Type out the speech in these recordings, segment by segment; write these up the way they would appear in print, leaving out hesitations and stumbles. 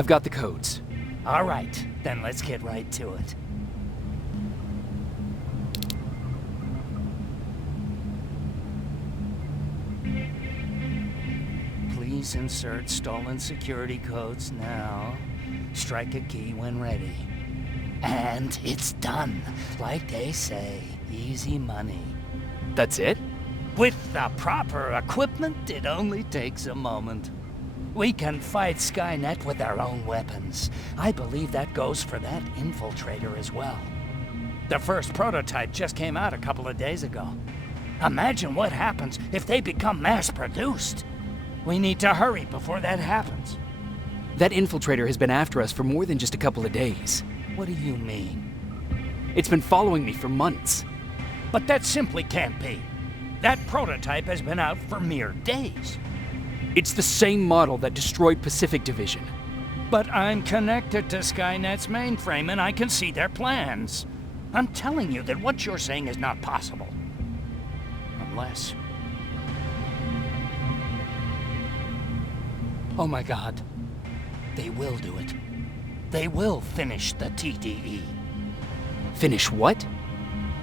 I've got the codes. All right, then let's get right to it. Please insert stolen security codes now. Strike a key when ready. And it's done. Like they say, easy money. That's it? With the proper equipment, it only takes a moment. We can fight Skynet with our own weapons. I believe that goes for that infiltrator as well. The first prototype just came out a couple of days ago. Imagine what happens if they become mass-produced. We need to hurry before that happens. That infiltrator has been after us for more than just a couple of days. What do you mean? It's been following me for months. But that simply can't be. That prototype has been out for mere days. It's the same model that destroyed Pacific Division. But I'm connected to Skynet's mainframe and I can see their plans. I'm telling you that what you're saying is not possible. Unless... Oh my God. They will do it. They will finish the TDE. Finish what?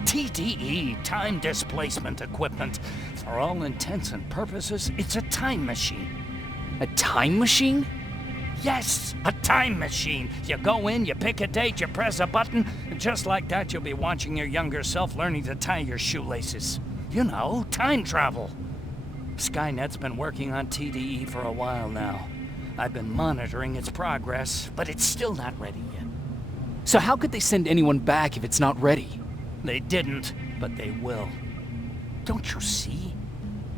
TDE, time displacement equipment. For all intents and purposes, it's a time machine. A time machine? Yes, a time machine. You go in, you pick a date, you press a button, and just like that you'll be watching your younger self learning to tie your shoelaces. You know, time travel. Skynet's been working on TDE for a while now. I've been monitoring its progress, but it's still not ready yet. So how could they send anyone back if it's not ready? They didn't, but they will. Don't you see?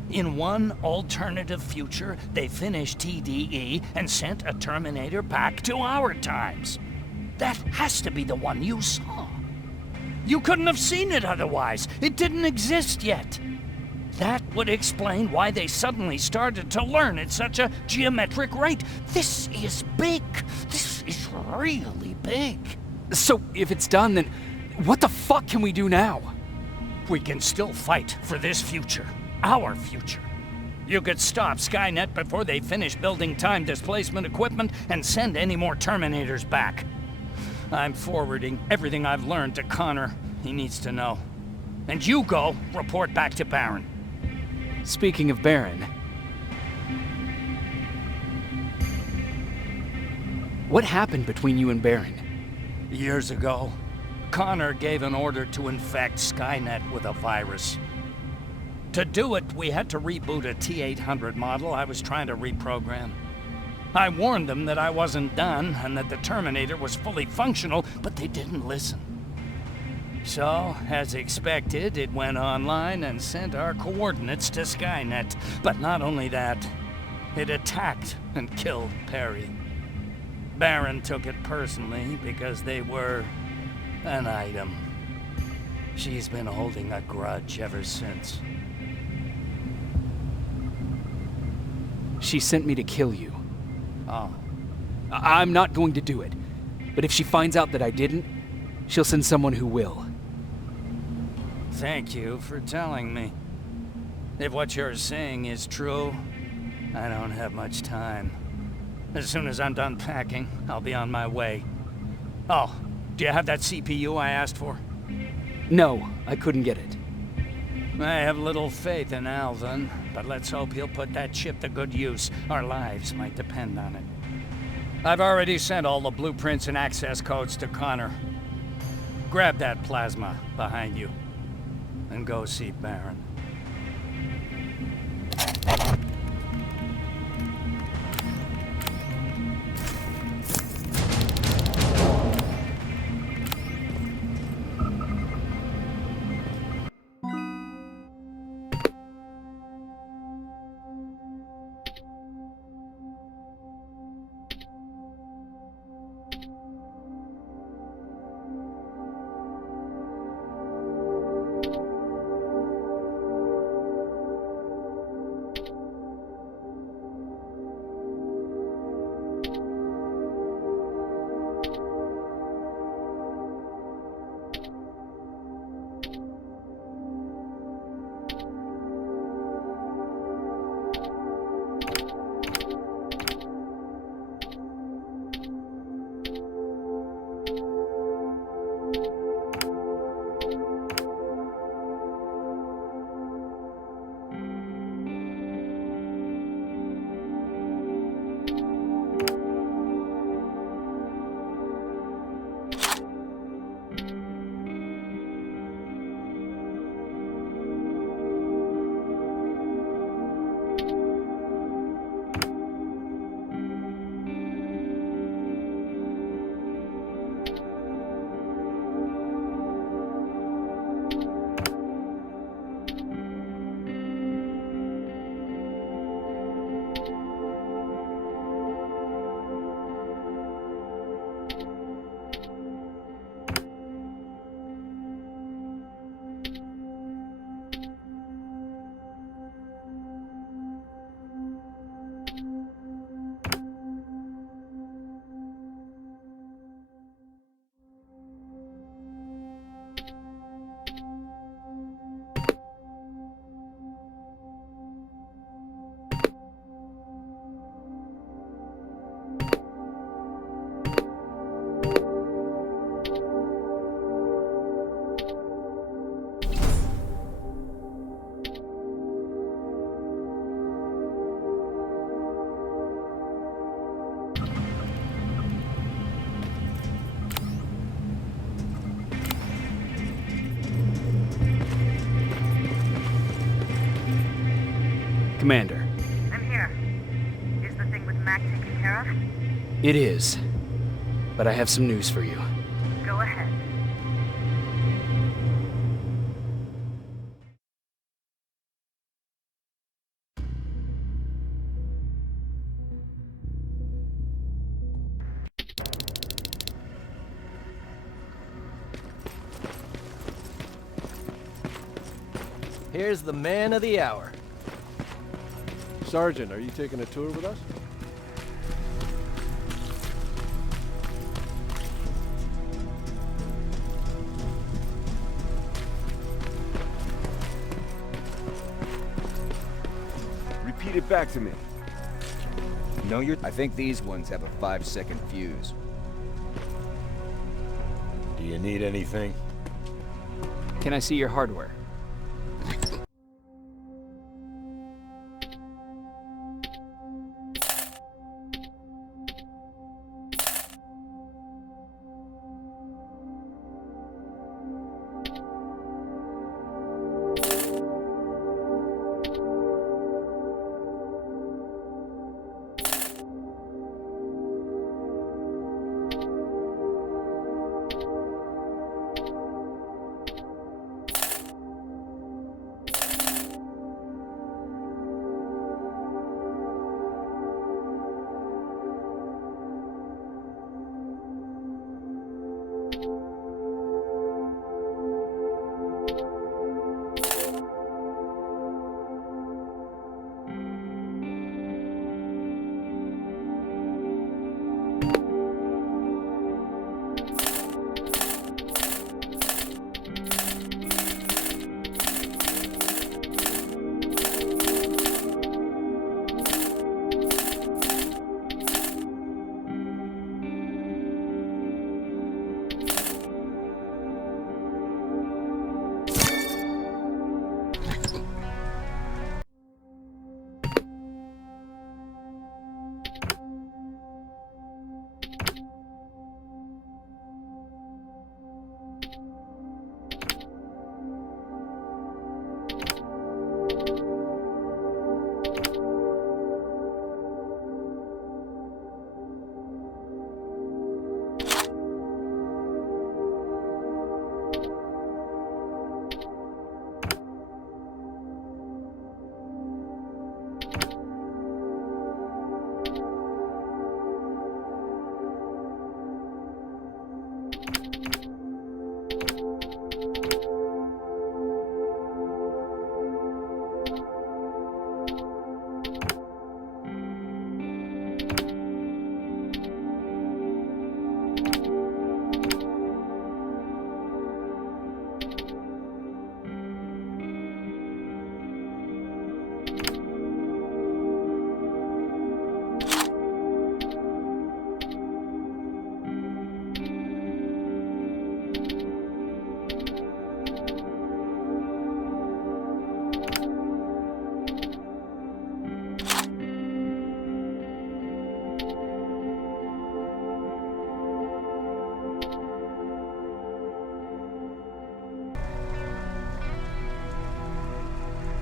In one alternative future, they finished TDE and sent a Terminator back to our times. That has to be the one you saw. You couldn't have seen it otherwise. It didn't exist yet. That would explain why they suddenly started to learn at such a geometric rate. This is big. This is really big. So if it's done, then what the fuck can we do now? We can still fight for this future. Our future. You could stop Skynet before they finish building time displacement equipment and send any more Terminators back. I'm forwarding everything I've learned to Connor. He needs to know. And you go report back to Baron. Speaking of Baron... What happened between you and Baron? Years ago, Connor gave an order to infect Skynet with a virus. To do it, we had to reboot a T-800 model I was trying to reprogram. I warned them that I wasn't done and that the Terminator was fully functional, but they didn't listen. So, as expected, it went online and sent our coordinates to Skynet. But not only that, it attacked and killed Perry. Baron took it personally because they were an item. She's been holding a grudge ever since. She sent me to kill you. Oh. I'm not going to do it. But if she finds out that I didn't, she'll send someone who will. Thank you for telling me. If what you're saying is true, I don't have much time. As soon as I'm done packing, I'll be on my way. Oh, do you have that CPU I asked for? No, I couldn't get it. I have little faith in Alvin, but let's hope he'll put that chip to good use. Our lives might depend on it. I've already sent all the blueprints and access codes to Connor. Grab that plasma behind you, and go see Baron. Commander. I'm here. Is the thing with Mac taken care of? It is. But I have some news for you. Go ahead. Here's the man of the hour. Sergeant, are you taking a tour with us? Repeat it back to me. No, I think these ones have a 5-second fuse. Do you need anything? Can I see your hardware?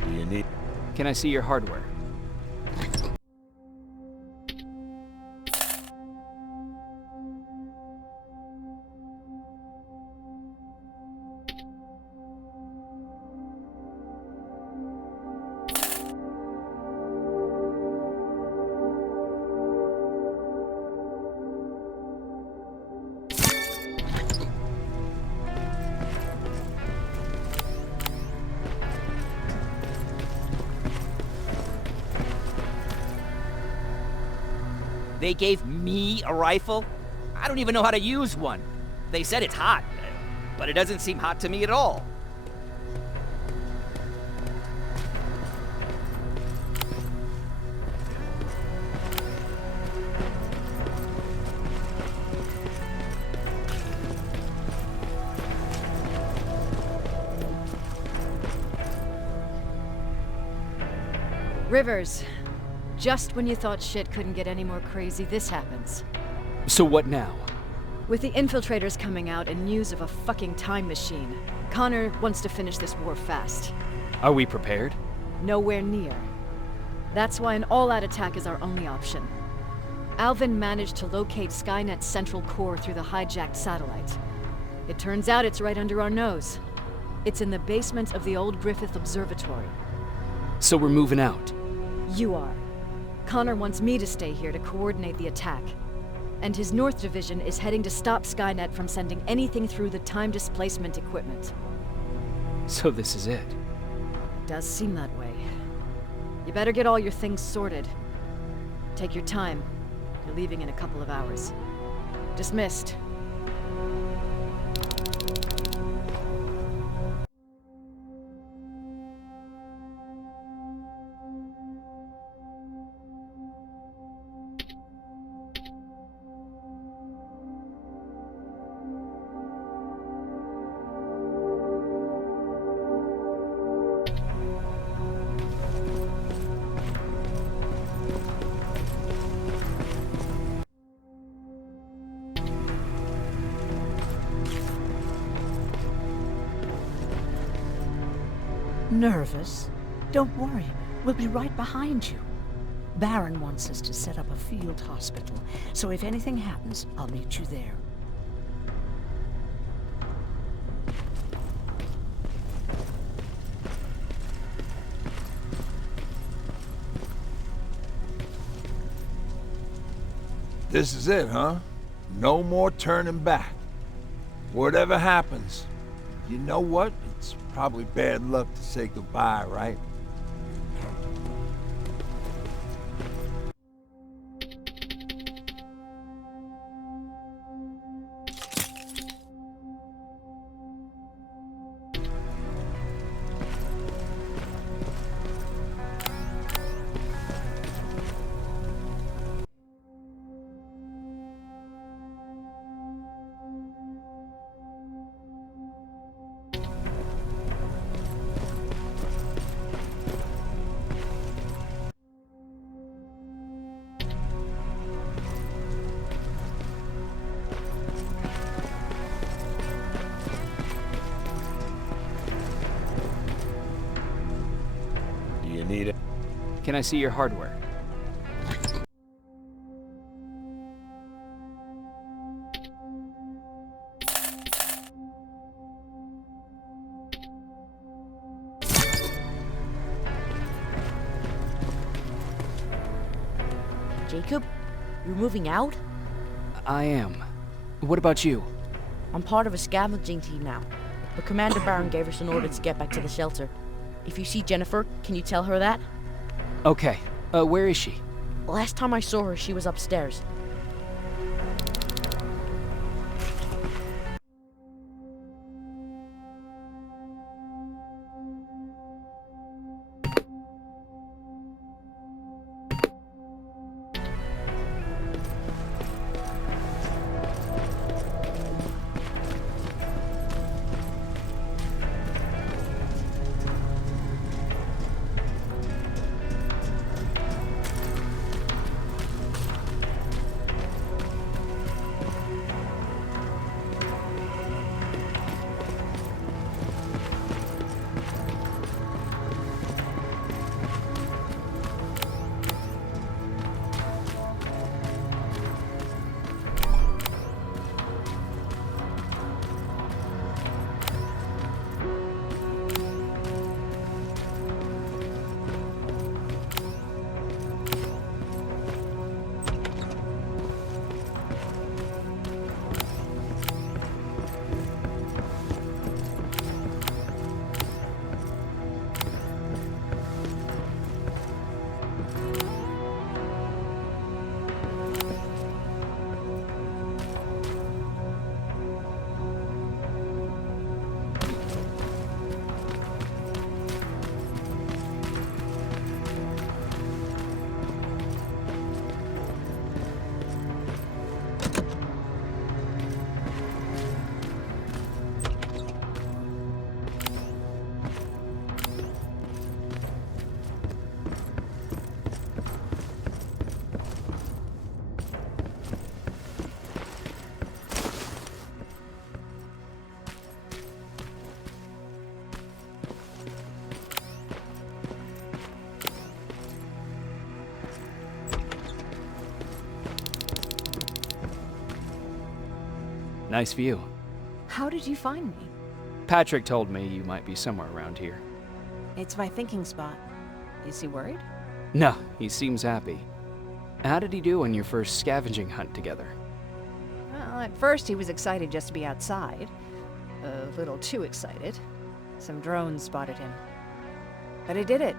Do you need... Can I see your hardware? They gave me a rifle? I don't even know how to use one. They said it's hot, but it doesn't seem hot to me at all. Rivers, just when you thought shit couldn't get any more crazy, this happens. So what now? With the infiltrators coming out and news of a fucking time machine, Connor wants to finish this war fast. Are we prepared? Nowhere near. That's why an all-out attack is our only option. Alvin managed to locate Skynet's central core through the hijacked satellite. It turns out it's right under our nose. It's in the basement of the old Griffith Observatory. So we're moving out. You are. Connor wants me to stay here to coordinate the attack. And his North Division is heading to stop Skynet from sending anything through the time displacement equipment. So this is it. Does seem that way. You better get all your things sorted. Take your time. You're leaving in a couple of hours. Dismissed. Nervous? Don't worry. We'll be right behind you. Baron wants us to set up a field hospital, so if anything happens, I'll meet you there. This is it, huh? No more turning back. Whatever happens, you know what? It's probably bad luck to say goodbye, right? Need it? Can I see your hardware? Jacob, you're moving out? I am. What about you? I'm part of a scavenging team now, but Commander Baron gave us an order to get back to the shelter. If you see Jennifer, can you tell her that? Okay. Where is she? Last time I saw her, she was upstairs. Nice view. How did you find me? Patrick told me you might be somewhere around here. It's my thinking spot. Is he worried? No, he seems happy. How did he do on your first scavenging hunt together? Well, at first he was excited just to be outside. A little too excited. Some drones spotted him. But I did it.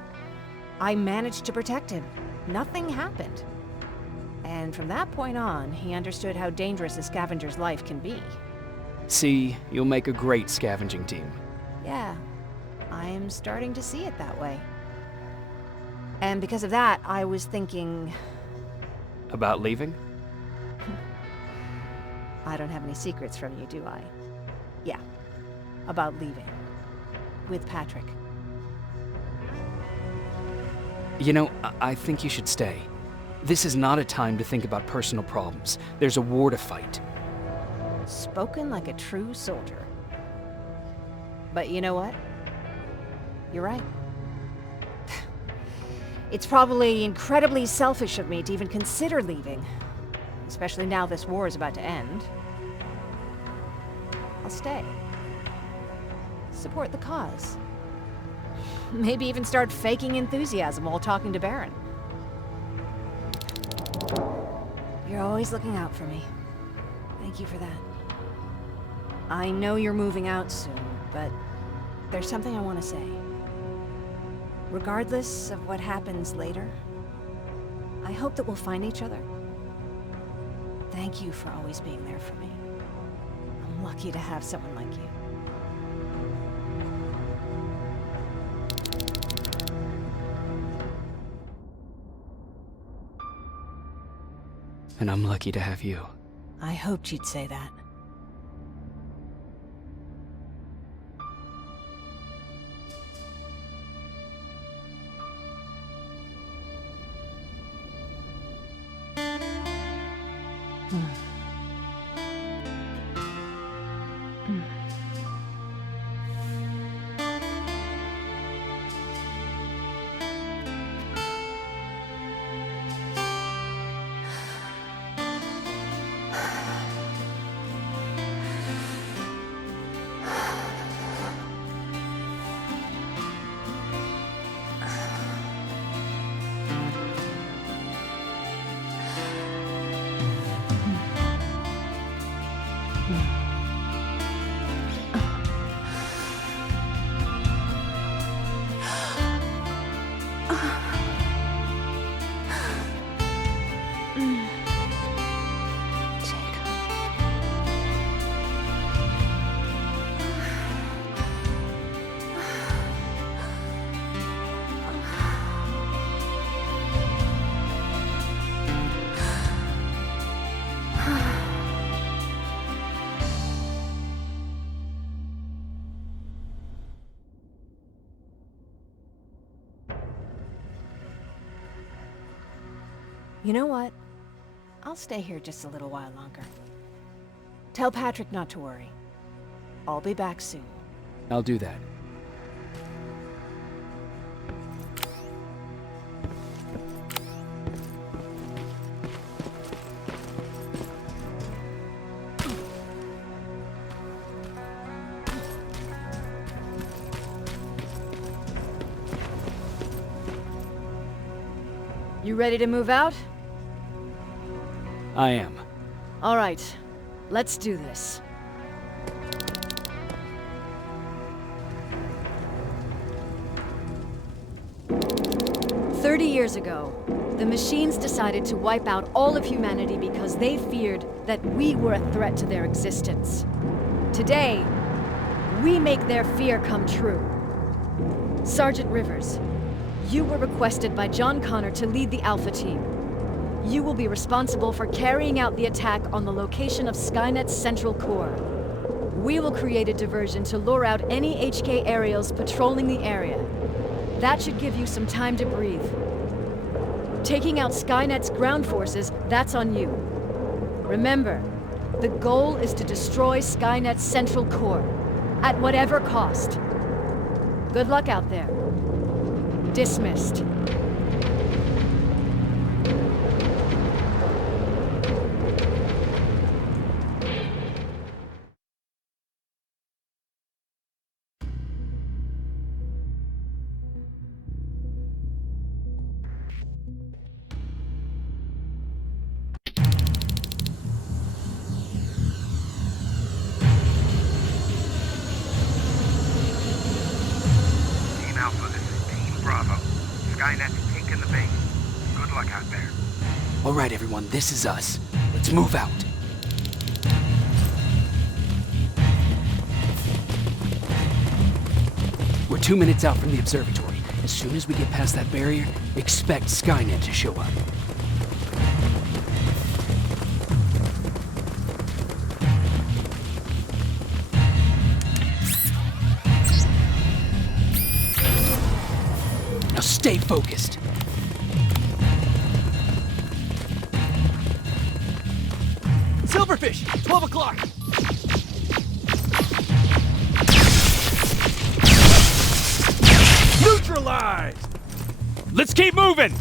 I managed to protect him. Nothing happened. And from that point on, he understood how dangerous a scavenger's life can be. See, you'll make a great scavenging team. Yeah, I am starting to see it that way. And because of that, I was thinking... About leaving? I don't have any secrets from you, do I? Yeah, about leaving. With Patrick. You know, I think you should stay. This is not a time to think about personal problems. There's a war to fight. Spoken like a true soldier. But you know what? You're right. It's probably incredibly selfish of me to even consider leaving. Especially now this war is about to end. I'll stay. Support the cause. Maybe even start faking enthusiasm while talking to Baron. You're always looking out for me. Thank you for that. I know you're moving out soon, but there's something I want to say. Regardless of what happens later, I hope that we'll find each other. Thank you for always being there for me. I'm lucky to have someone like you. And I'm lucky to have you. I hoped you'd say that. You know what? I'll stay here just a little while longer. Tell Patrick not to worry. I'll be back soon. I'll do that. You ready to move out? I am. All right, let's do this. "30 years ago, the machines decided to wipe out all of humanity because they feared that we were a threat to their existence. Today, we make their fear come true. Sergeant Rivers, you were requested by John Connor to lead the Alpha Team. You will be responsible for carrying out the attack on the location of Skynet's central core. We will create a diversion to lure out any HK aerials patrolling the area. That should give you some time to breathe. Taking out Skynet's ground forces, that's on you. Remember, the goal is to destroy Skynet's central core, at whatever cost. Good luck out there. Dismissed." Alpha, this is Team Bravo. Skynet's taken the base. Good luck out there. All right, everyone, this is us. Let's move out. We're 2 minutes out from the observatory. As soon as we get past that barrier, expect Skynet to show up. Now stay focused. Silverfish, 12 o'clock. Neutralized! Let's keep moving!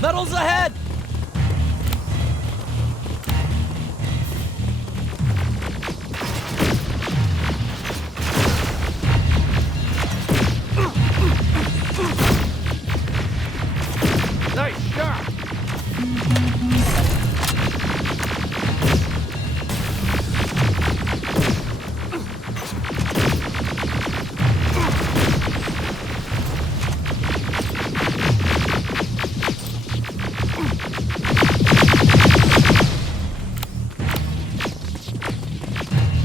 Metals ahead! Nice shot!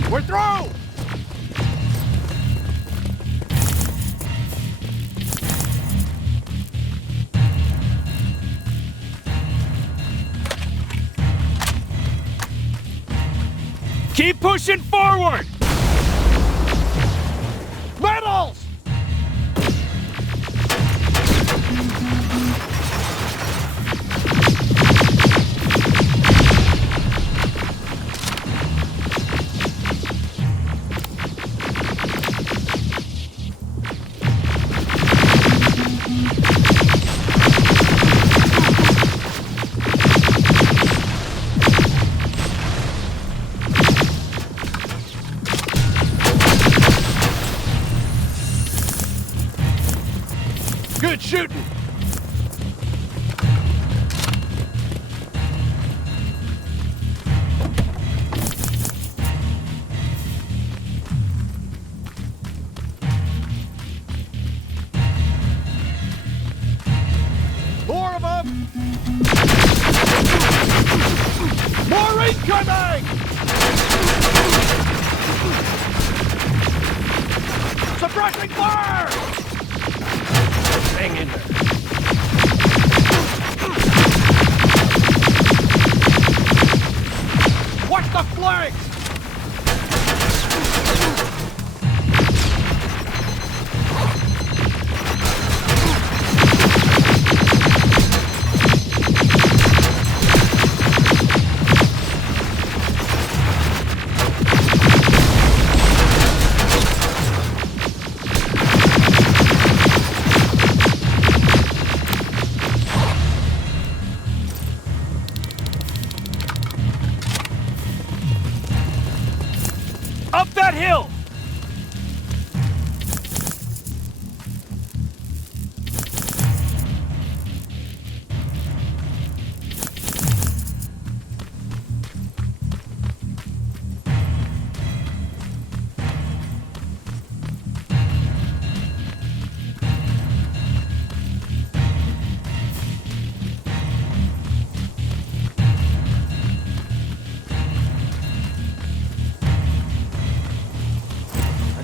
We're through! Keep pushing forward! Metals! Good shooting! More of them! More incoming! Suppressing fire! Hang in there. Watch the flanks! Up that hill!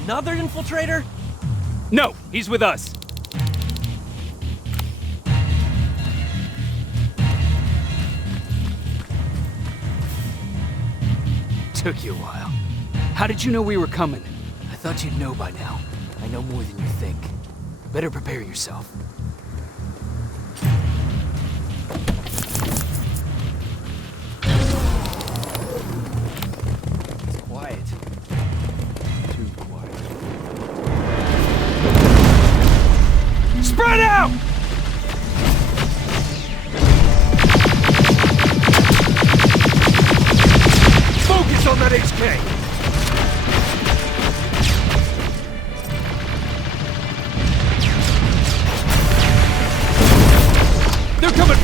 Another infiltrator? No, he's with us. Took you a while. How did you know we were coming? I thought you'd know by now. I know more than you think. Better prepare yourself. It's quiet. Too quiet. Spread out! Focus on that HK!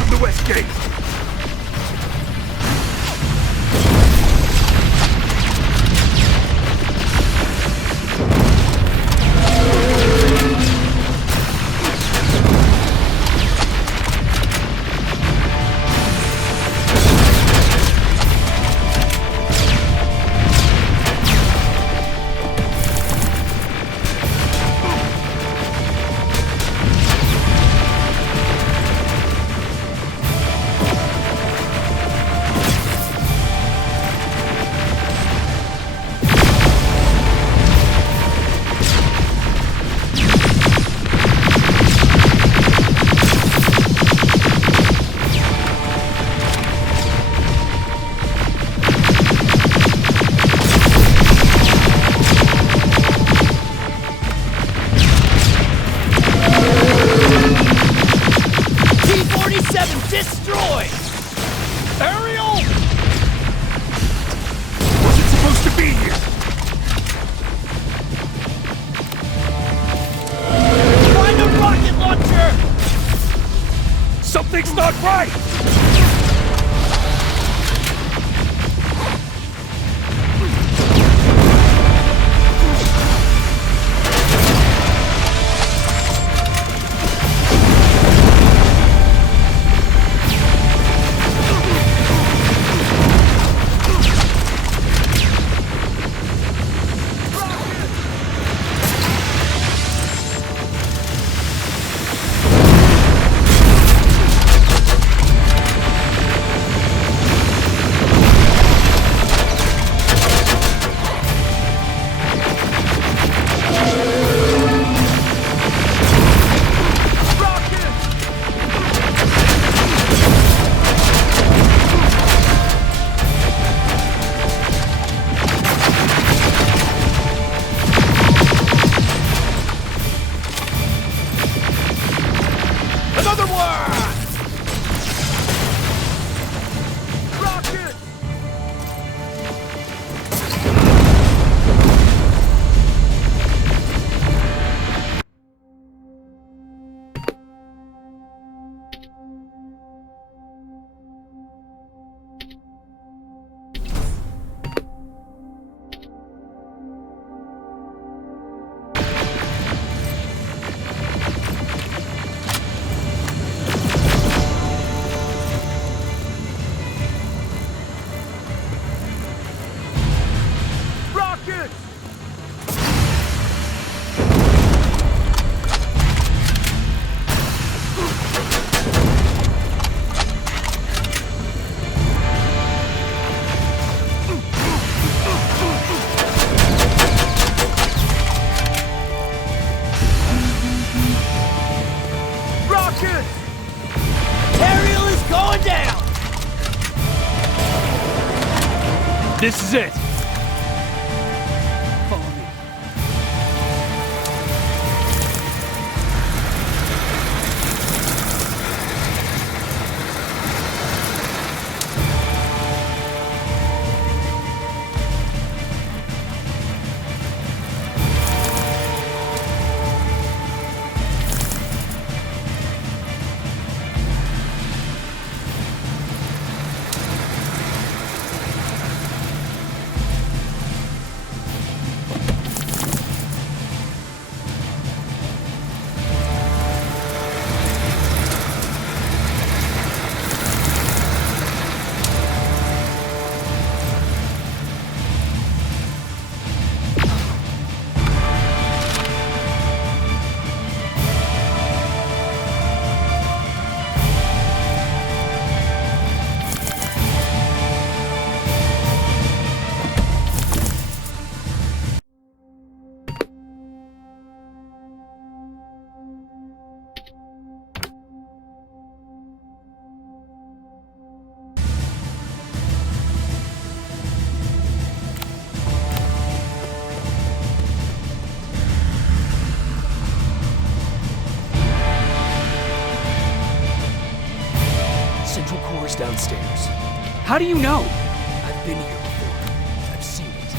the west gate! Something's not right! This is it! Follow me. Central core's downstairs. How do you know? I've been here before. I've seen it.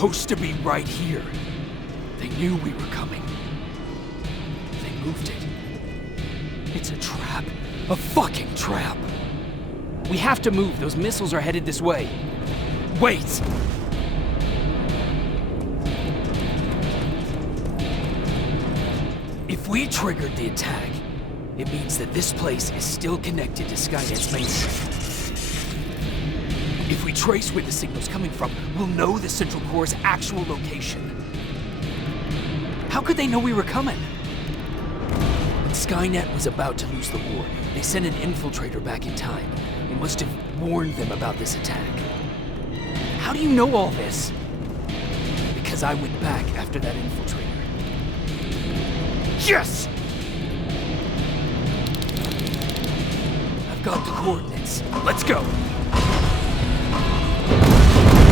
supposed to be right here. They knew we were coming. They moved it. It's a trap. A fucking trap. We have to move. Those missiles are headed this way. Wait! If we triggered the attack, it means that this place is still connected to Skynet's mainframe. If we trace where the signal's coming from, we'll know the Central Core's actual location. How could they know we were coming? When Skynet was about to lose the war, they sent an infiltrator back in time. We must have warned them about this attack. How do you know all this? Because I went back after that infiltrator. Yes! I've got the coordinates. Let's go.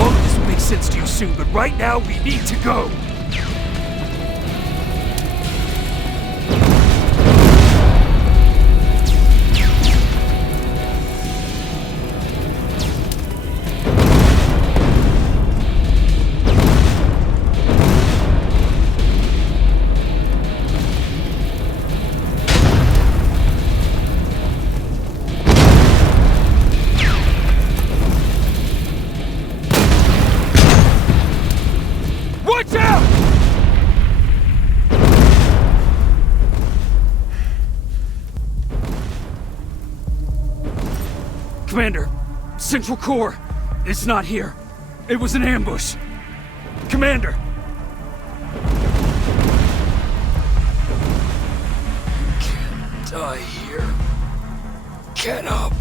All of this will make sense to you soon, but right now we need to go. Commander, Central Core, it's not here. It was an ambush. Commander! Can't die here. Get up!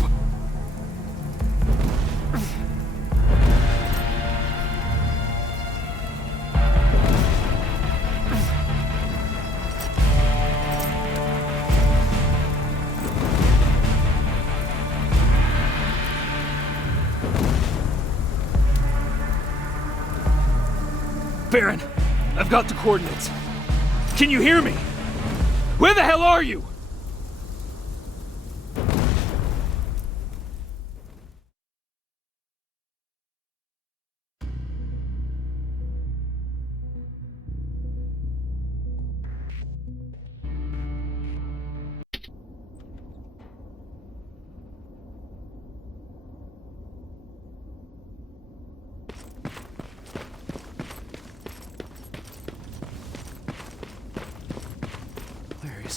Baron, I've got the coordinates. Can you hear me? Where the hell are you?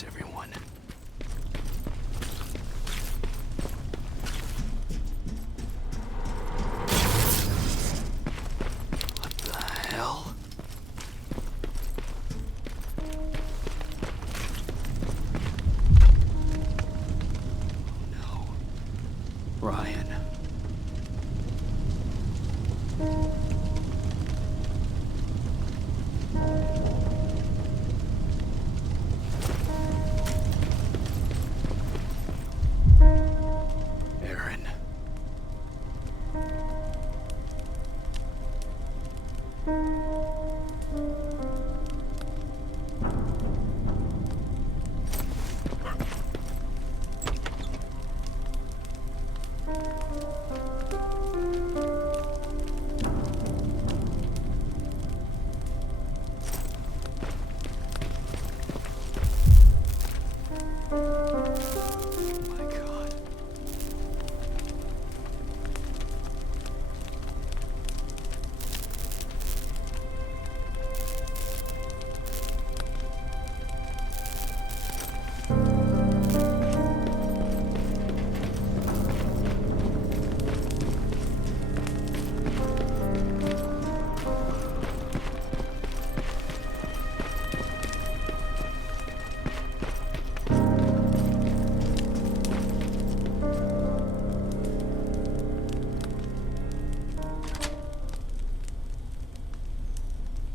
Everyone. What the hell? No. Ryan.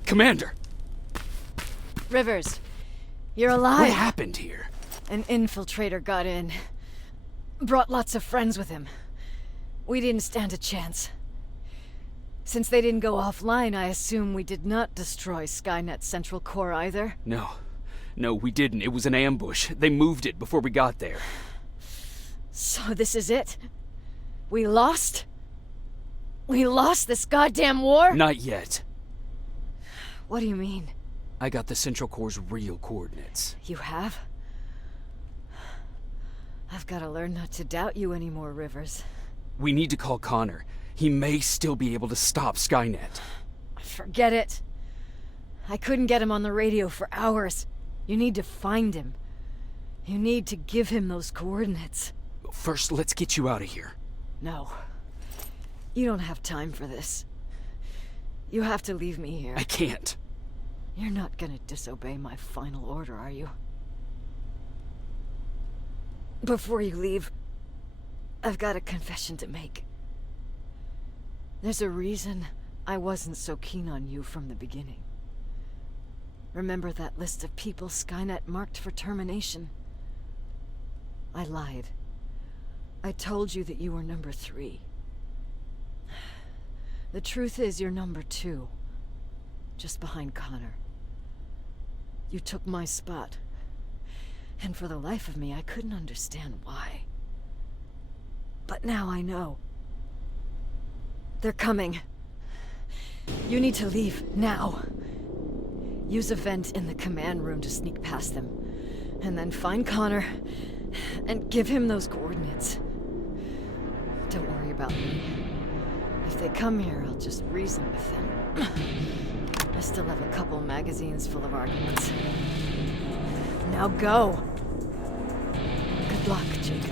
Commander! Rivers, you're alive. What happened here? An infiltrator got in. Brought lots of friends with him. We didn't stand a chance. Since they didn't go offline, I assume we did not destroy Skynet's Central Core either? No. No, we didn't. It was an ambush. They moved it before we got there. So this is it? We lost? We lost this goddamn war? Not yet. What do you mean? I got the Central Core's real coordinates. You have? I've got to learn not to doubt you anymore, Rivers. We need to call Connor. He may still be able to stop Skynet. Forget it. I couldn't get him on the radio for hours. You need to find him. You need to give him those coordinates. First, let's get you out of here. No. You don't have time for this. You have to leave me here. I can't. You're not gonna disobey my final order, are you? Before you leave, I've got a confession to make. There's a reason I wasn't so keen on you from the beginning. Remember that list of people Skynet marked for termination? I lied. I told you that you were number 3. The truth is you're number 2, just behind Connor. You took my spot, and for the life of me, I couldn't understand why. But now I know. They're coming. You need to leave, now. Use a vent in the command room to sneak past them, and then find Connor, and give him those coordinates. Don't worry about me. If they come here, I'll just reason with them. I still have a couple magazines full of arguments. Now go! Good luck, Jacob.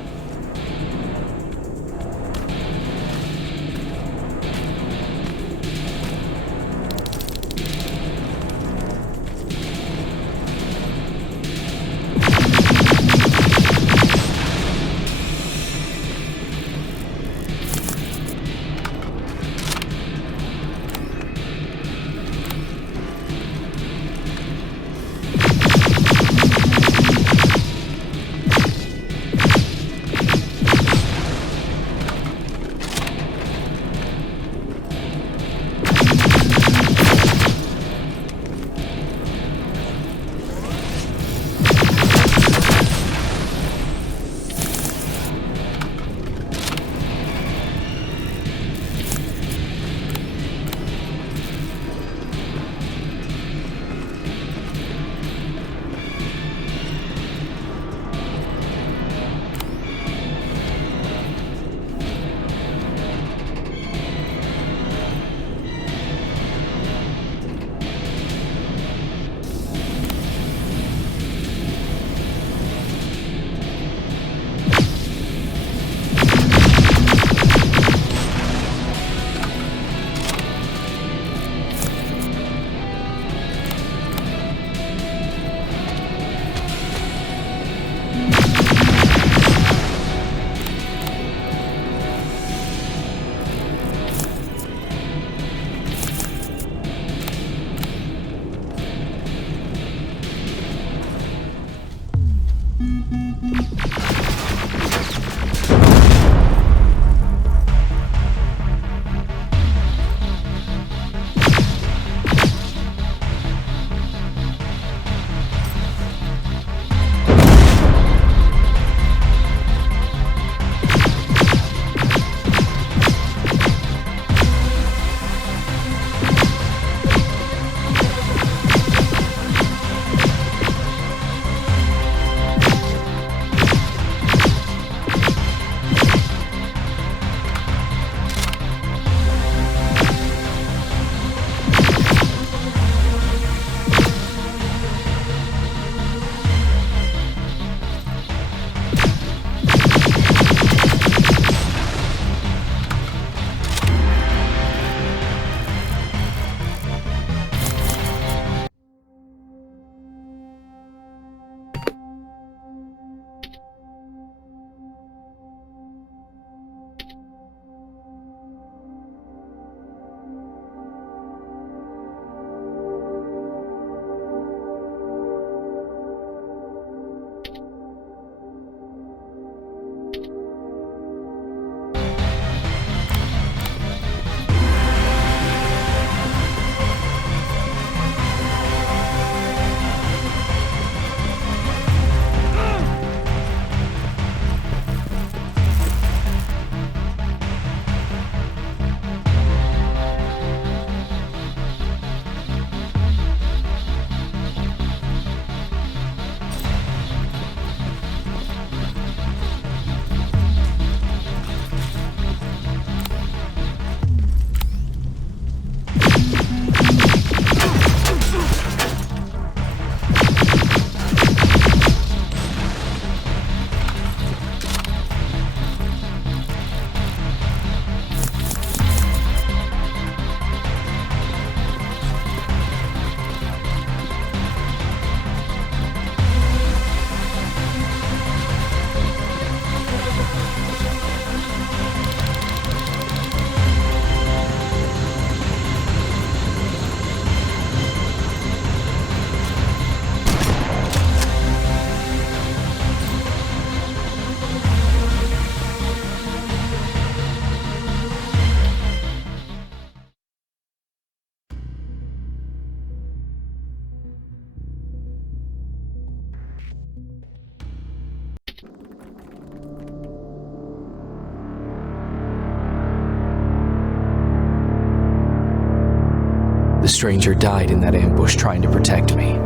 The stranger died in that ambush trying to protect me.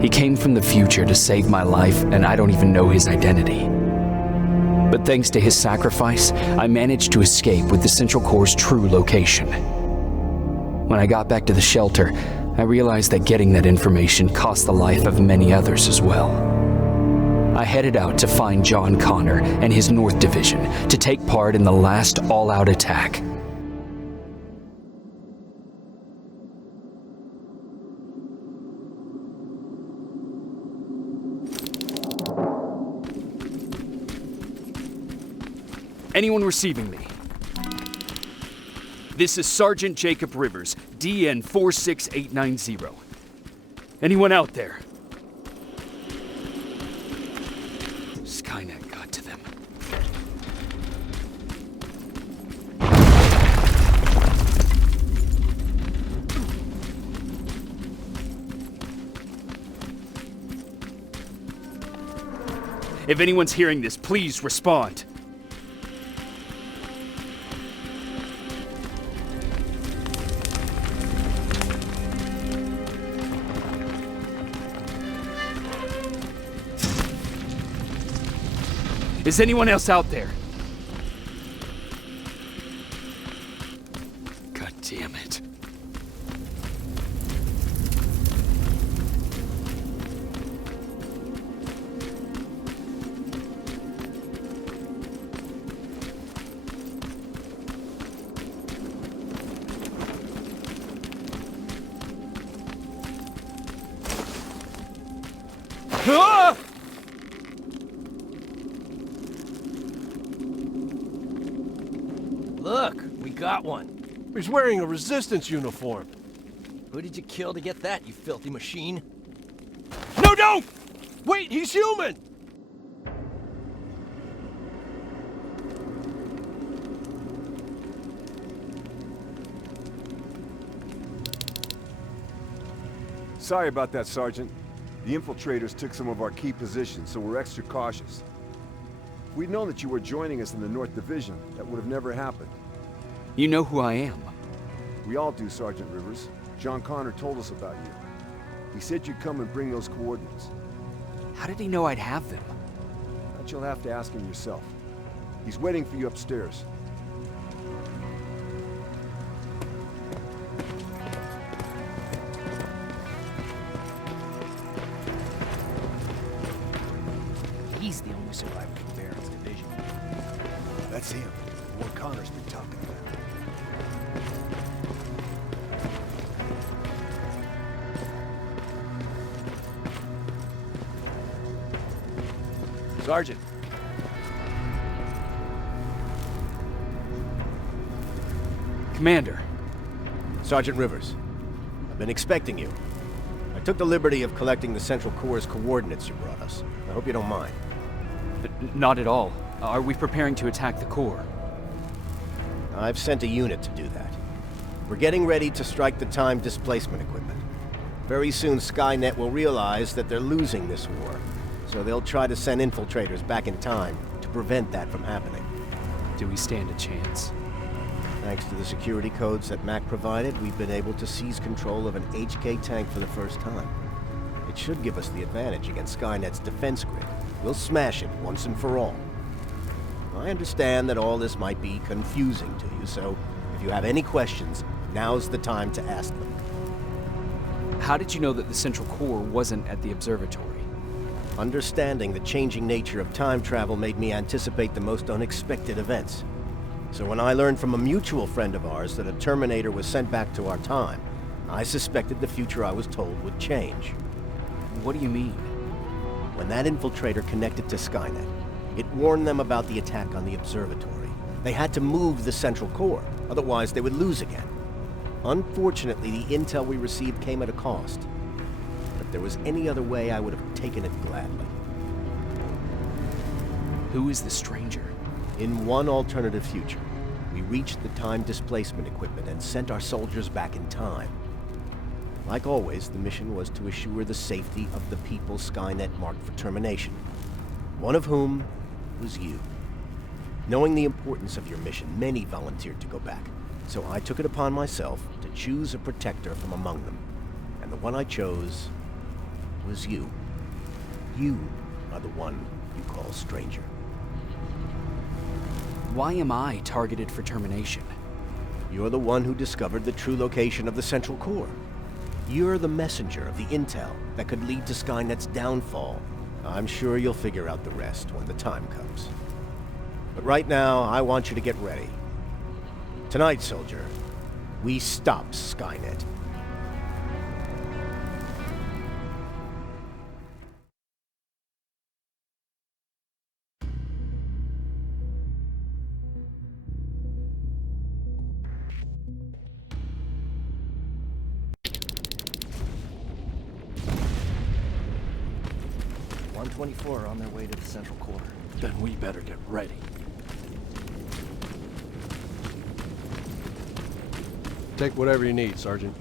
He came from the future to save my life, and I don't even know his identity. But thanks to his sacrifice, I managed to escape with the Central Core's true location. When I got back to the shelter, I realized that getting that information cost the life of many others as well. I headed out to find John Connor and his North Division to take part in the last all-out attack. Anyone receiving me? This is Sergeant Jacob Rivers, DN 46890. Anyone out there? Skynet got to them. If anyone's hearing this, please respond. Is anyone else out there? God damn it. Ah! Look, we got one. He's wearing a resistance uniform. Who did you kill to get that, you filthy machine? No, don't! Wait, he's human! Sorry about that, Sergeant. The infiltrators took some of our key positions, so we're extra cautious. If we'd known that you were joining us in the North Division, that would have never happened. You know who I am. We all do, Sergeant Rivers. John Connor told us about you. He said you'd come and bring those coordinates. How did he know I'd have them? That you'll have to ask him yourself. He's waiting for you upstairs. He's the only survivor from Baron's division. That's him. The one Connor's been talking about. Sergeant. Commander. Sergeant Rivers. I've been expecting you. I took the liberty of collecting the Central Core's coordinates you brought us. I hope you don't mind. Not at all. Are we preparing to attack the core? I've sent a unit to do that. We're getting ready to strike the time displacement equipment. Very soon Skynet will realize that they're losing this war, so they'll try to send infiltrators back in time to prevent that from happening. Do we stand a chance? Thanks to the security codes that Mac provided, we've been able to seize control of an HK tank for the first time. It should give us the advantage against Skynet's defense grid. We'll smash it once and for all. I understand that all this might be confusing to you, so if you have any questions, now's the time to ask them. How did you know that the Central Core wasn't at the observatory? Understanding the changing nature of time travel made me anticipate the most unexpected events. So when I learned from a mutual friend of ours that a Terminator was sent back to our time, I suspected the future I was told would change. What do you mean? When that infiltrator connected to Skynet, it warned them about the attack on the observatory. They had to move the Central Core, otherwise they would lose again. Unfortunately, the intel we received came at a cost. If there was any other way, I would have taken it gladly. Who is the stranger? In one alternative future, we reached the time displacement equipment and sent our soldiers back in time. Like always, the mission was to assure the safety of the people Skynet marked for termination. One of whom was you. Knowing the importance of your mission, many volunteered to go back. So I took it upon myself to choose a protector from among them. And the one I chose was you. You are the one you call stranger. Why am I targeted for termination? You're the one who discovered the true location of the Central Core. You're the messenger of the intel that could lead to Skynet's downfall. I'm sure you'll figure out the rest when the time comes. But right now, I want you to get ready. Tonight, soldier, we stop Skynet. Are on their way to the Central Core. Then we better get ready. Take whatever you need, Sergeant.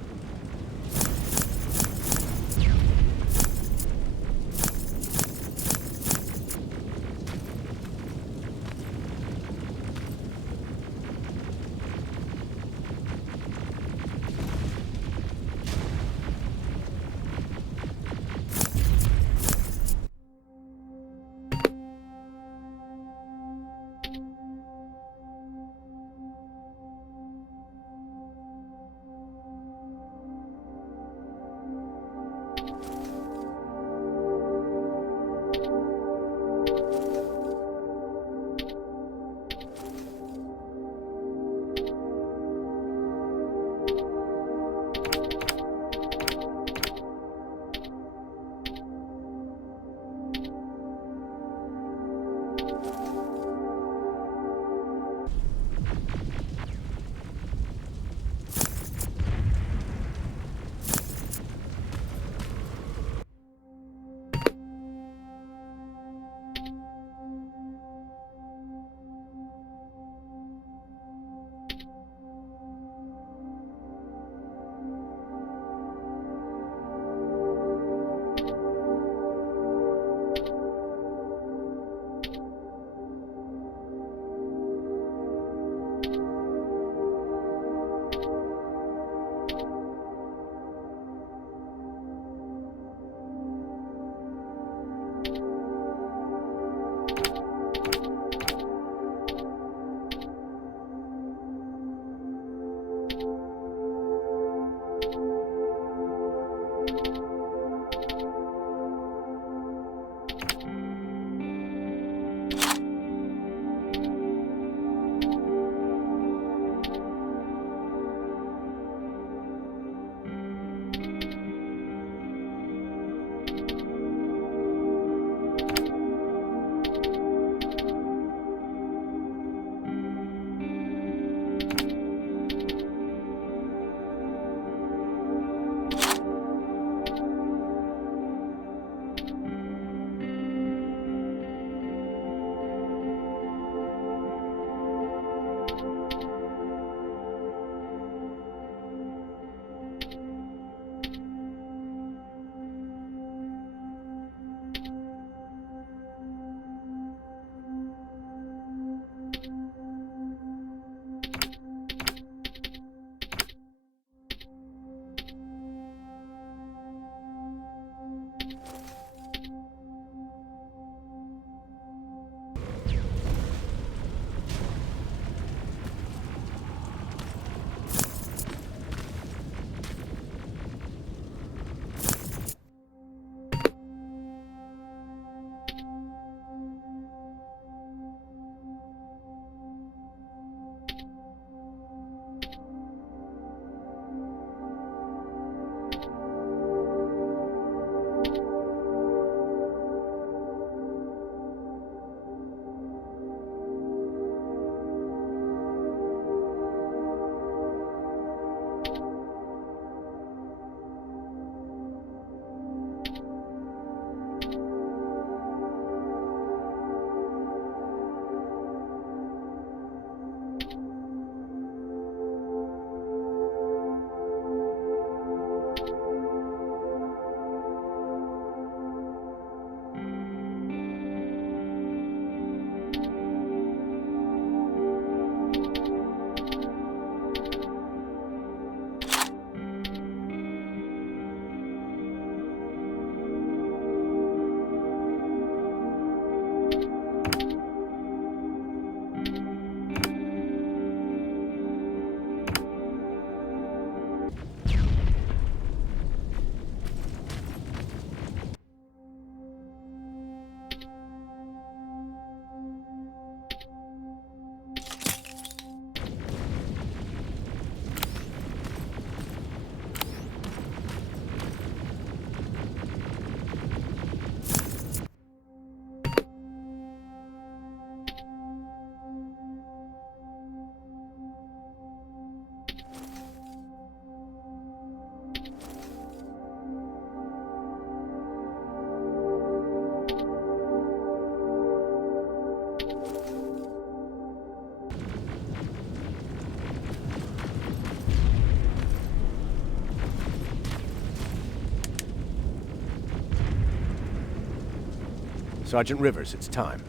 Sergeant Rivers, it's time.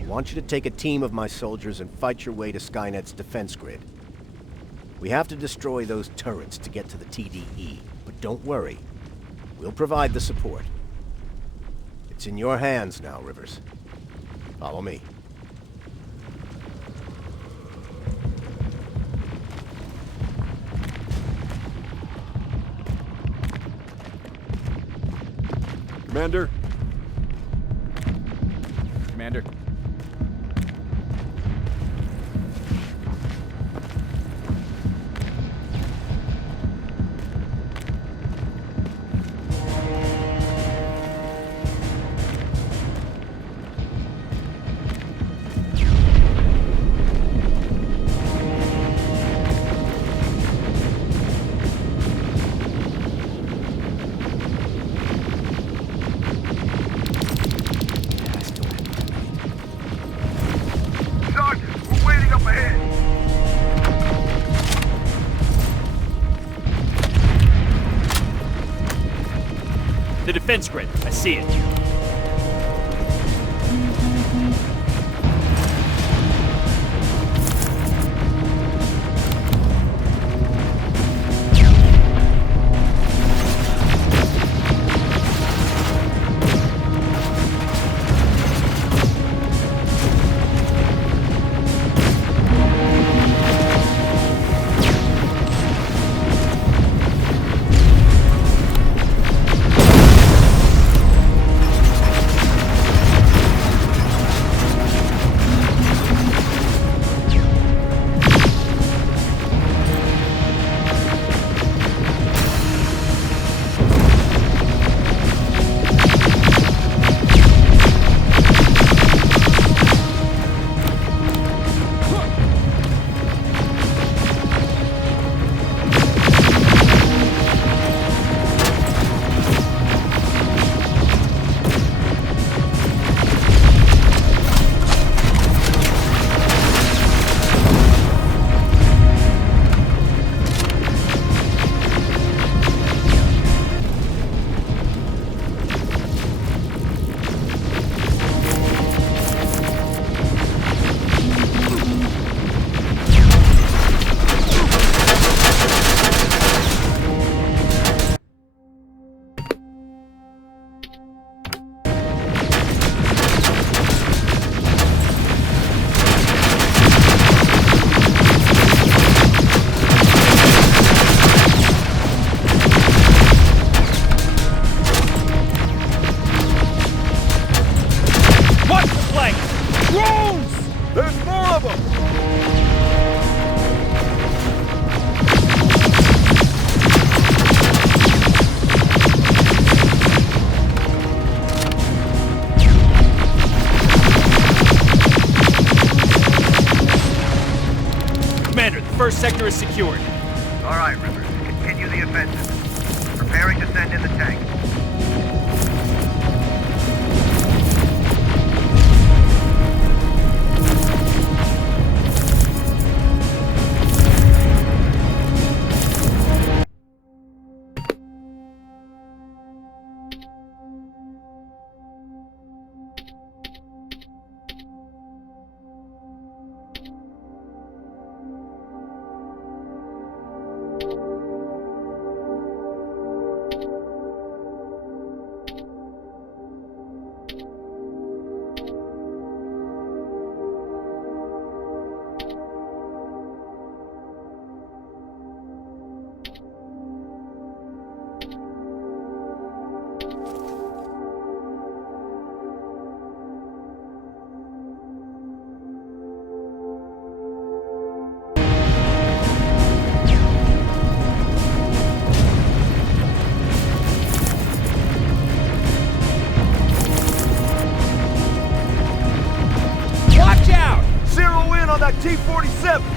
I want you to take a team of my soldiers and fight your way to Skynet's defense grid. We have to destroy those turrets to get to the TDE, but don't worry. We'll provide the support. It's in your hands now, Rivers. Follow me. Commander? Commander. The defense grid. I see it. First sector is secured. All right, Rivers. Continue the offensive. Preparing to send in the tank. that T-47!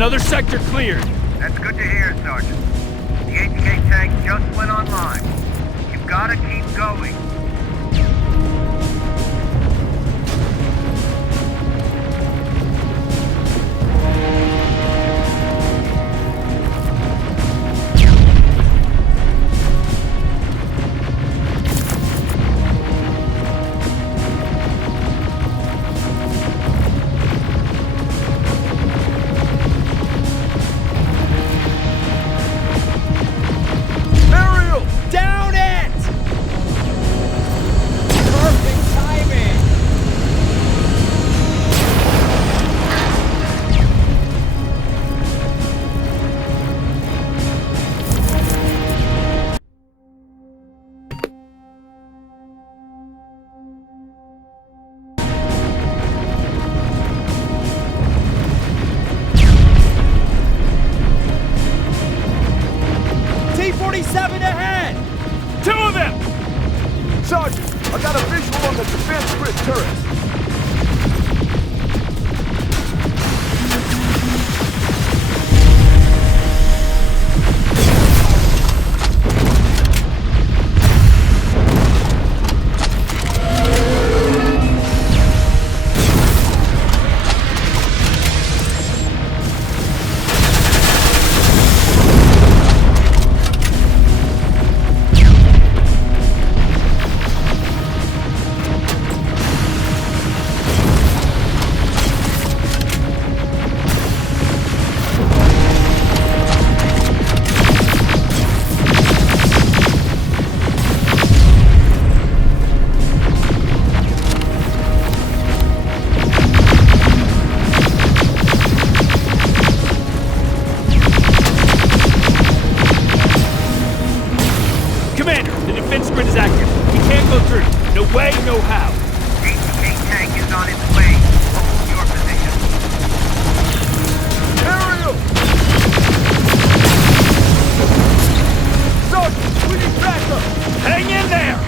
Another sector cleared. That's good to hear, Sergeant. The HK tank just went online. You've gotta keep going. Down it! Perfect timing! T-47 ahead! Two of them! Sergeant, I got a visual on the defense grid turrets. Commander, the defense grid is active. We can't go through. No way, no how. HK tank is on its way. Hold your position. Aerial! Sergeant, we need backup! Hang in there!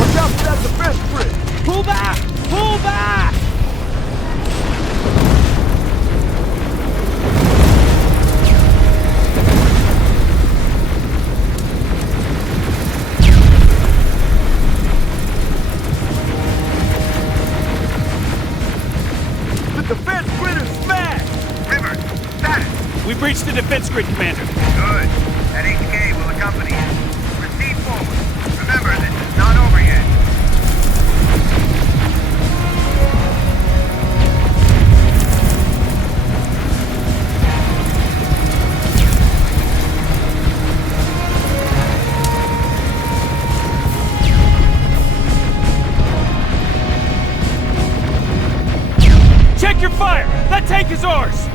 Watch out for that defense grid! Pull back! Pull back! The defense grid is smashed! Rivers, status. We breached the defense grid, Commander. Good. That HK will accompany you. Proceed forward. Remember, this is not over yet. Check your fire! That tank is ours!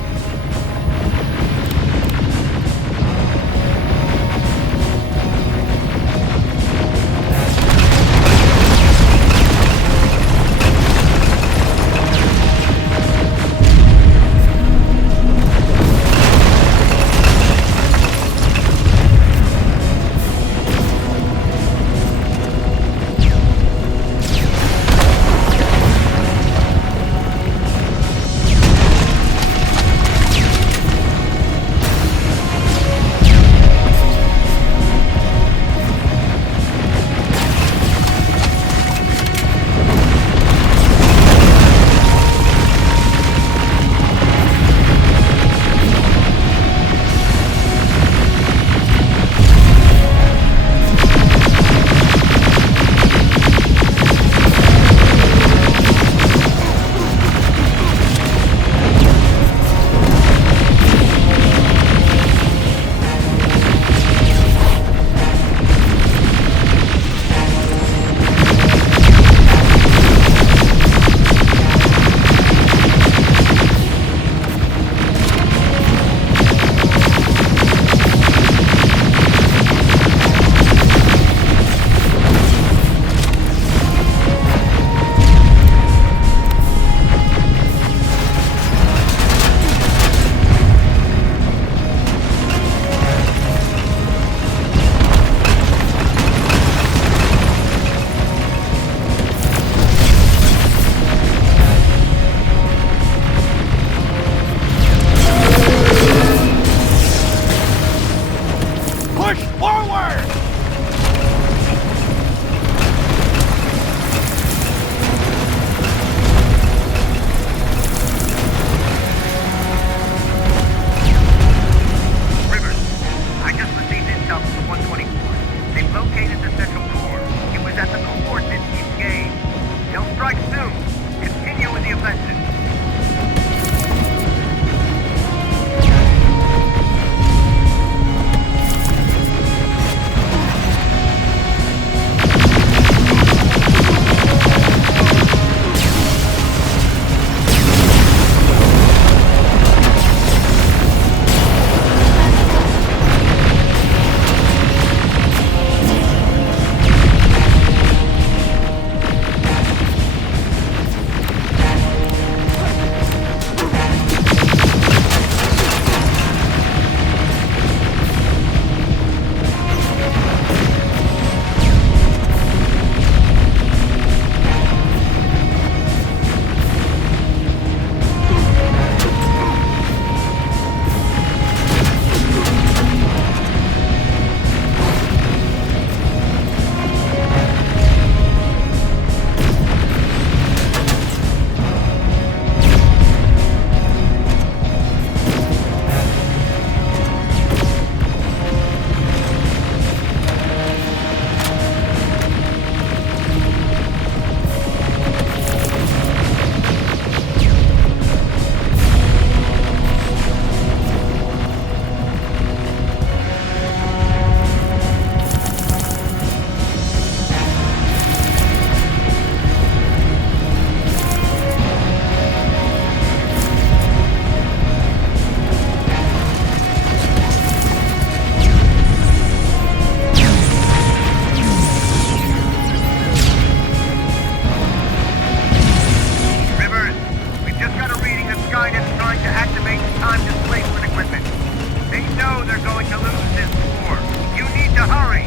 they're going to lose this war. You need to hurry.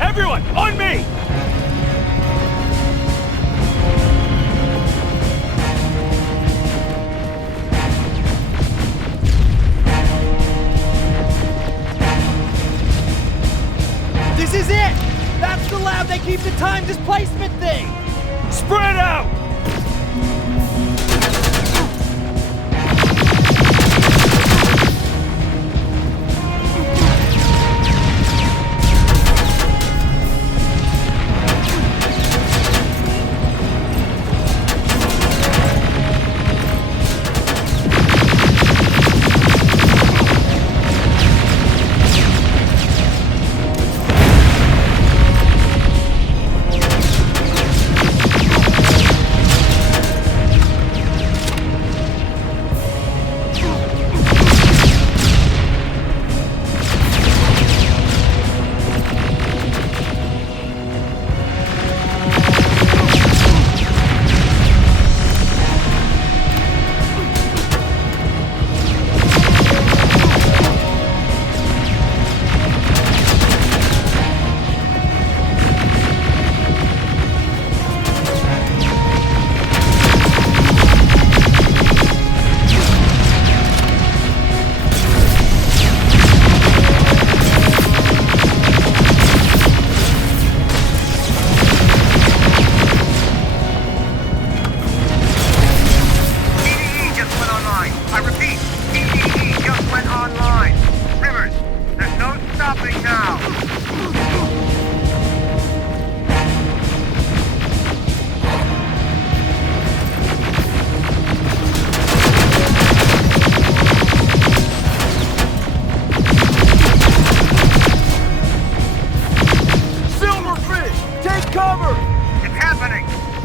Everyone, on me! This is it! That's the lab they keep the time displacement thing! Spread out!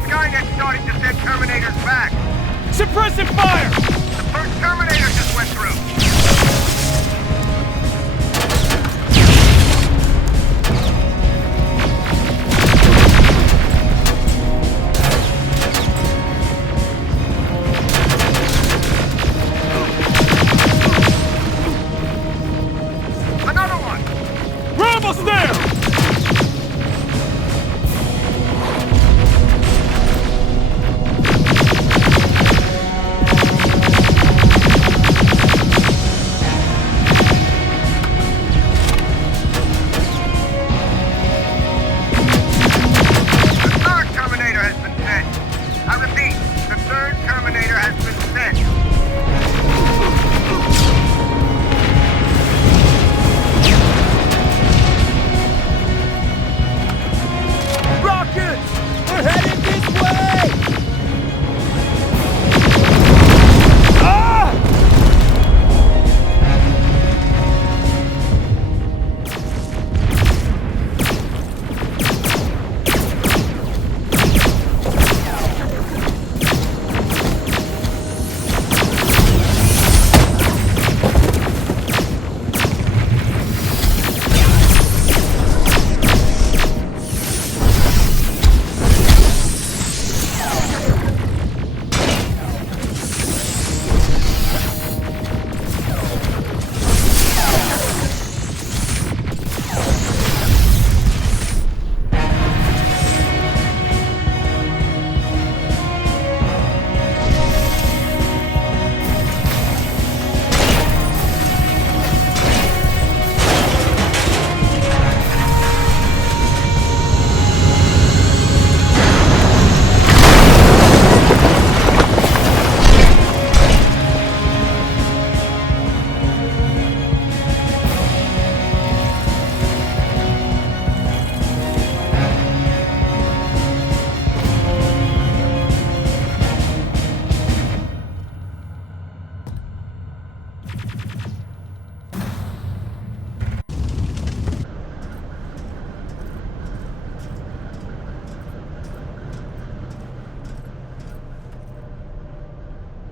Skynet's starting to send Terminators back. Suppressive fire! The first Terminator just went through. Another one! We're almost there!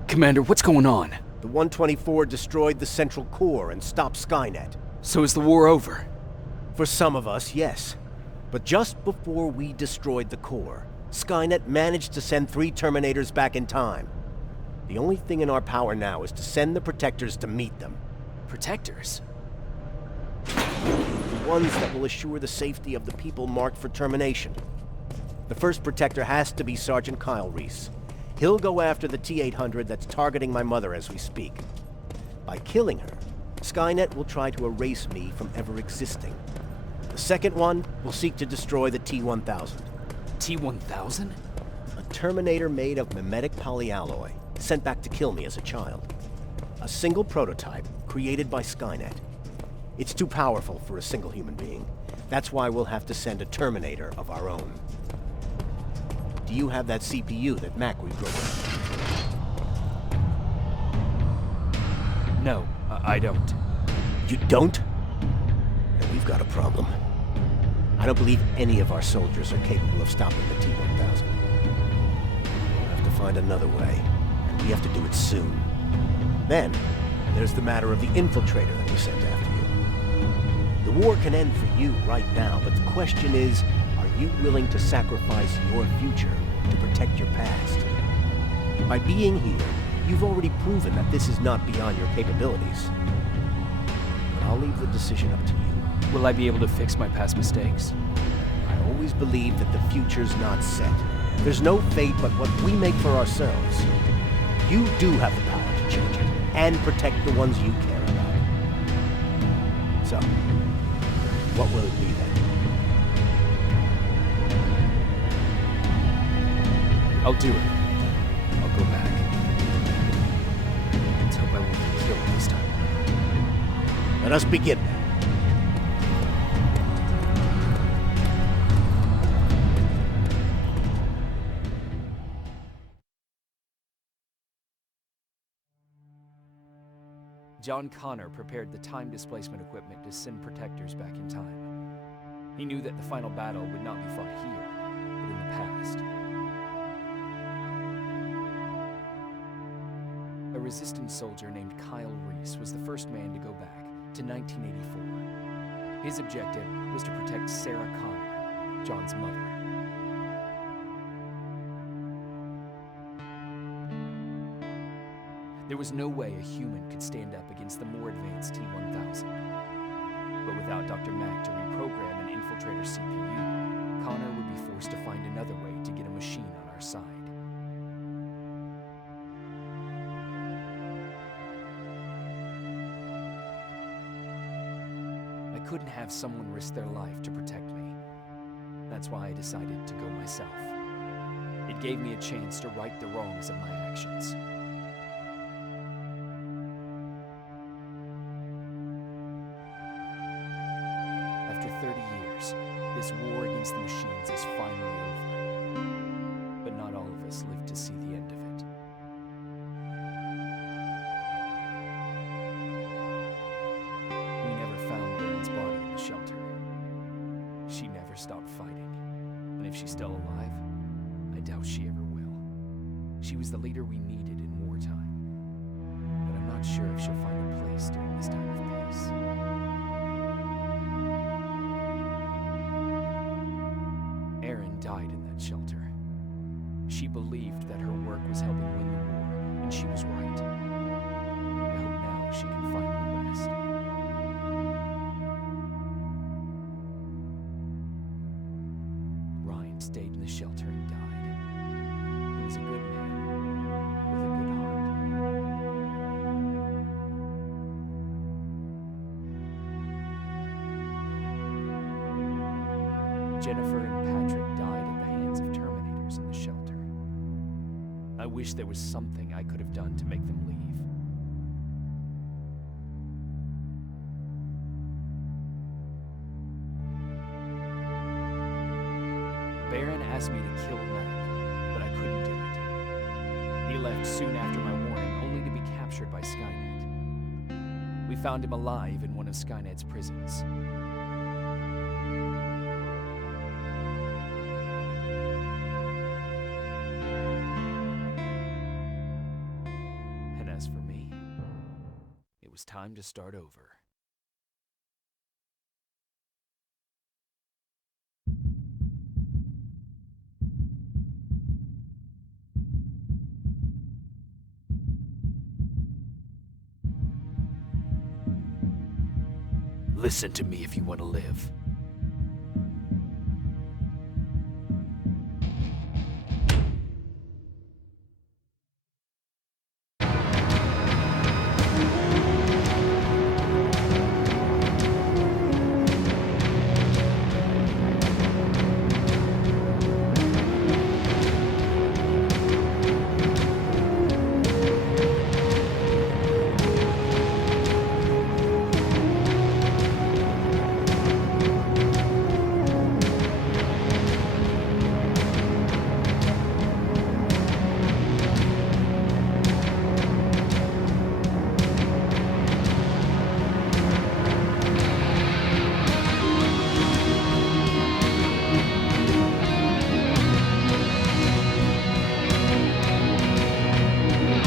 Commander, what's going on? The 124 destroyed the central core and stopped Skynet. So is the war over? For some of us, yes. But just before we destroyed the core, Skynet managed to send 3 Terminators back in time. The only thing in our power now is to send the Protectors to meet them. Protectors? ones that will assure the safety of the people marked for termination. The first protector has to be Sergeant Kyle Reese. He'll go after the T-800 that's targeting my mother as we speak. By killing her, Skynet will try to erase me from ever existing. The second one will seek to destroy the T-1000. T-1000? A Terminator made of mimetic polyalloy, sent back to kill me as a child. A single prototype created by Skynet. It's too powerful for a single human being. That's why we'll have to send a Terminator of our own. Do you have that CPU that Mac reprogrammed? No, I don't. You don't? Then we've got a problem. I don't believe any of our soldiers are capable of stopping the T-1000. We'll have to find another way, and we have to do it soon. Then, there's the matter of the infiltrator that we sent after you. The war can end for you right now, but the question is, are you willing to sacrifice your future to protect your past? By being here, you've already proven that this is not beyond your capabilities. But I'll leave the decision up to you. Will I be able to fix my past mistakes? I always believe that the future's not set. There's no fate but what we make for ourselves. You do have the power to change it, and protect the ones you care about. So, what will it be then? I'll do it. I'll go back. Let's hope I won't get killed this time. Let us begin. John Connor prepared the time displacement equipment to send protectors back in time. He knew that the final battle would not be fought here, but in the past. A resistance soldier named Kyle Reese was the first man to go back to 1984. His objective was to protect Sarah Connor, John's mother. There was no way a human could stand up against the more advanced T-1000. But without Dr. Mack to reprogram an infiltrator CPU, Connor would be forced to find another way to get a machine on our side. I couldn't have someone risk their life to protect me. That's why I decided to go myself. It gave me a chance to right the wrongs of my actions. After 30 years, this war against the machines is finally over. But not all of us lived to see the end of it. We never found Baron's body in the shelter. She never stopped fighting. And if she's still alive, I doubt she ever will. She was the leader we needed in wartime. But I'm not sure if she'll find a place during this time of peace. Died in that shelter. She believed that her work was helping win the war, and she was right. I hope now she can finally rest. Ryan stayed in the shelter and died. He was a good man, with a good heart. Jennifer and Patrick died at the hands of Terminators in the shelter. I wish there was something I could have done to make them leave. Baron asked me to kill Mac, but I couldn't do it. He left soon after my warning, only to be captured by Skynet. We found him alive in one of Skynet's prisons. And as for me, it was time to start over. Listen to me if you want to live.